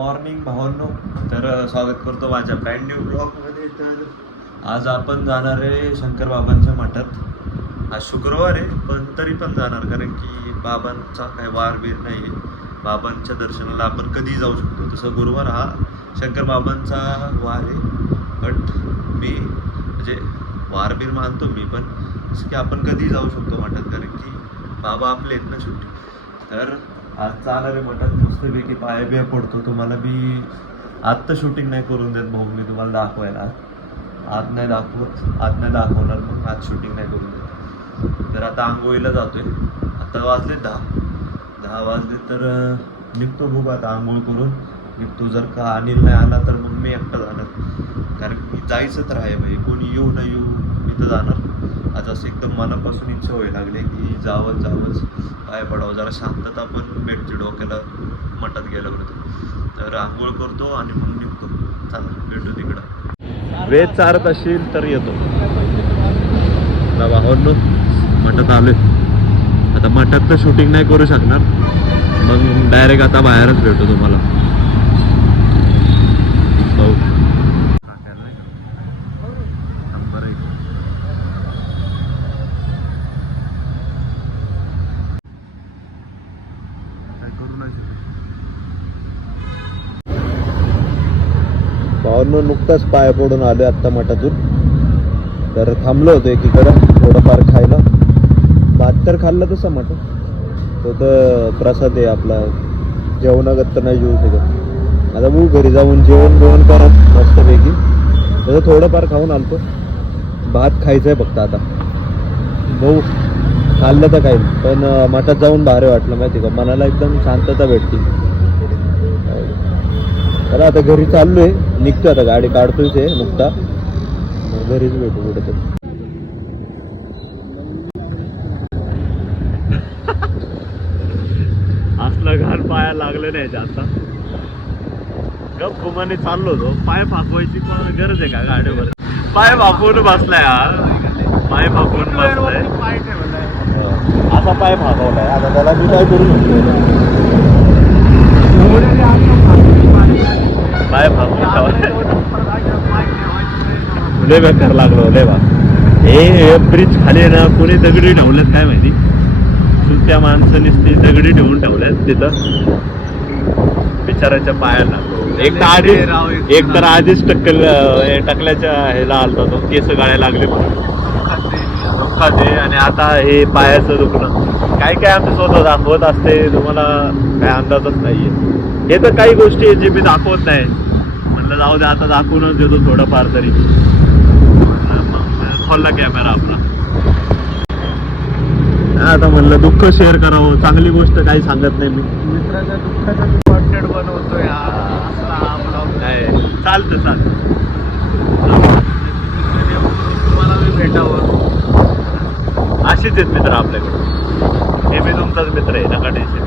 Morning भावांनो. तर स्वागत करतो माझ्या ब्रँड न्यू ब्लॉगमध्ये. तर आज आपण जाणार आहे शंकर बाबांच्या मठात. आज शुक्रवार आहे पण तरी पण जाणार, कारण की बाबांचा काही वार बीर नाही आहे. बाबांच्या दर्शनाला आपण कधीही जाऊ शकतो. तसं गुरुवार हा शंकर बाबांचा वार आहे, बट मी म्हणजे वार बीर मानतो मी, पण जसं की आपण कधीही जाऊ शकतो मठात, कारण की बाबा आपले आहेत ना शेवटी. तर आज चालणार आहे मठात, मस्तपैकी पाय बिया पडतो. तुम्हाला मी आत्ता शूटिंग नाही करून देत भाऊ, मी तुम्हाला दाखवायला आज नाही दाखवणार, मग आज शूटिंग नाही करून देत. तर आता आंघोळीला जातोय. आता वाजले 10 वाजले, तर निघतो बघू आता. आंघोळ करून निघतो. जर का अनिल नाही आला तर मग मी एकटा जाणार, कारण की जायचं तर आहे भाई, कोणी येऊ न येऊ मी तर जाणार. आज असं एकदम मनापासून इच्छा व्हायला लागली की जावंच पाय पडावं, जरा शांतता पण भेटते डोक्याला मठात गेल्यावरती. तर आंघोळ करतो आणि मग निघतो. चला भेटू तिकडं. वेळ चारत असेल तर येतो. भावांनो मठात आलोय. आता मठात तर शूटिंग नाही करू शकणार, मग डायरेक्ट आता बाहेरच भेटतो तुम्हाला. भावांनो नुकताच पाय पडून आलोय आत्ता मठातून. तर थांबलो होतो एकीकडं थोडंफार खायला. भात तर खाल्लं तसं मठ, तो तर प्रसाद आहे आपला, जेवणागत तर नाही जेवू शकत. आता बघू घरी जाऊन जेवण करत मस्तपैकी. तसं थोडंफार खाऊन आलतो. भात खायचं आहे फक्त आता. बघू खाल्लं तर काही, पण मठात जाऊन भारी वाटलं माहिती का, मनाला एकदम शांतता भेटते. तर आता घरी चाललोय, निघतो आता, गाडी काढतोयच आहे नुकता, घरीच भेटू कुठे तर. असला घाण पाया लागले नाही आता. गप गुमाने चाललो होतो. पाय फाकवायची पण गरज आहे का गाडीवर? पाय फाकवून बसलाय यार, पाय फाकवून बसलाय. असा पाय फाकवलाय, आता त्याला मी काय करू शकतो? पाय फाकून लय बेकार लागलो लय बा. हे ब्रिज खाली ना कोणी दगडी ठेवलेत काय माहिती, तुमच्या माणसाने ते दगडी ठेवून ठेवल्यात तिथं बिचाराच्या पायाला. एक तर आधीच टकल्याच्या ह्याला आलता तो, केस गाळ्या लागले दुखाते, आणि आता हे पायाचं दुखणं. काय काय आमचं स्वतः दाखवत असते, तुम्हाला काय अंदाजच नाहीये. हे तर काही गोष्टी आहेत जे मी दाखवत नाही. म्हटलं जाऊ दे आता दाखवूनच देतो थोडंफार तरी. खोलला कॅमेरा आपला. आता म्हणलं दुःख शेअर करावं, चांगली गोष्ट काही सांगत नाही मी. मित्राच्या दुःखाचं कॉन्टेंट बनवतोय चालतं तुम्हाला मी भेटावं. अशीच आहेत मित्र आपल्याकडे. हे मी तुमचाच मित्र आहे, नका टेन्शन.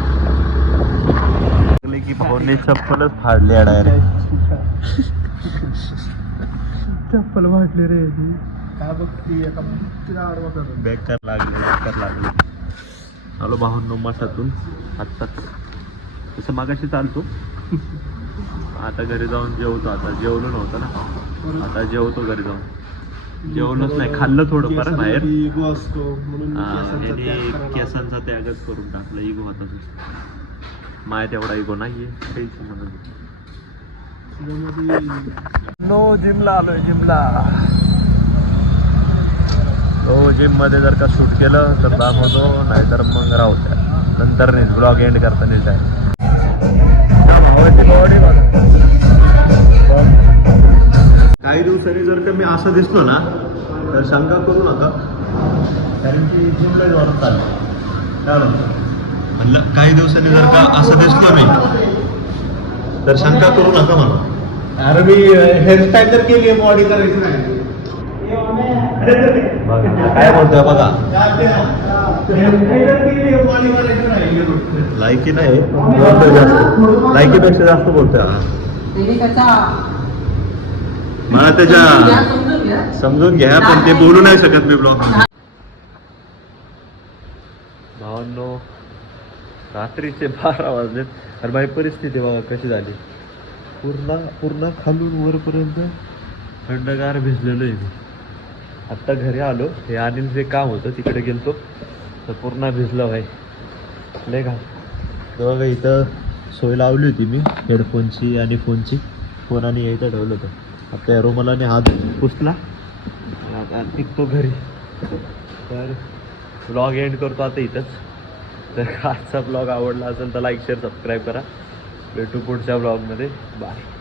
की भाऊने चप्पलच फाडली डायरेक्ट. चप्पल फाटली रे. काय बघती बेकार लागले. आलो भावांनो मठातून आत्ताच. तसं मागाशी चालतो. आता घरी जाऊन जेवतो. आता जेवलो नव्हतं ना, आता जेवतो घरी जाऊन. जेवलोच नाही, खाल्लं थोडंफार बाहेर. केसांचा त्यागच करून टाकला. इगो होता माय तेवढा इगो नाहीये. नो जिमला आलोय, जिम मध्ये जर का शूट केलं तर दाखवतो, नाहीतर मग राहू द्या. नंतर ब्लॉग एंड करताना जाय. काही दिवसांनी जर का मी असं दिसलो ना तर शंका करू नका, कारण की जिमला जाऊन चाललं. काय म्हणलं काही दिवसांनी जर का असं दिसलो मी तर शंका करू नका मला. अरे मी हेअरस्टाईल तर केली, बॉडी करायची नाही. काय बोलतोय बघा. लायकी नाही बोलतोय, जास्त लायकीपेक्षा जास्त बोलतोय. मला त्याच्या समजून घ्या, पण ते बोलू नाही शकत मी ब्लॉग. भावांनो रात्रीचे 12 वाजलेत. तर माझी परिस्थिती बघा कशी झाली. पूर्ण पूर्ण खालून वरपर्यंत थंडगार भिजलेलो आहे मी. आत्ता घरी आलो, हे अनिलचे काम होतं तिकडे गेलतो तर पूर्ण भिजलो आहे. लय घाम. तर बघा इथं सोय लावली होती मी हेडफोनची आणि फोनची. फोन आणि इथं ठेवलं होतं. आता या रुमालाने हात पुसला, आता निघतो घरी. तर ब्लॉग एंड करतो आता इथंच. तर आजचा ब्लॉग आवडला असेल तर लाईक शेअर सबस्क्राईब करा. भेटू पुढच्या ब्लॉगमध्ये. बाय.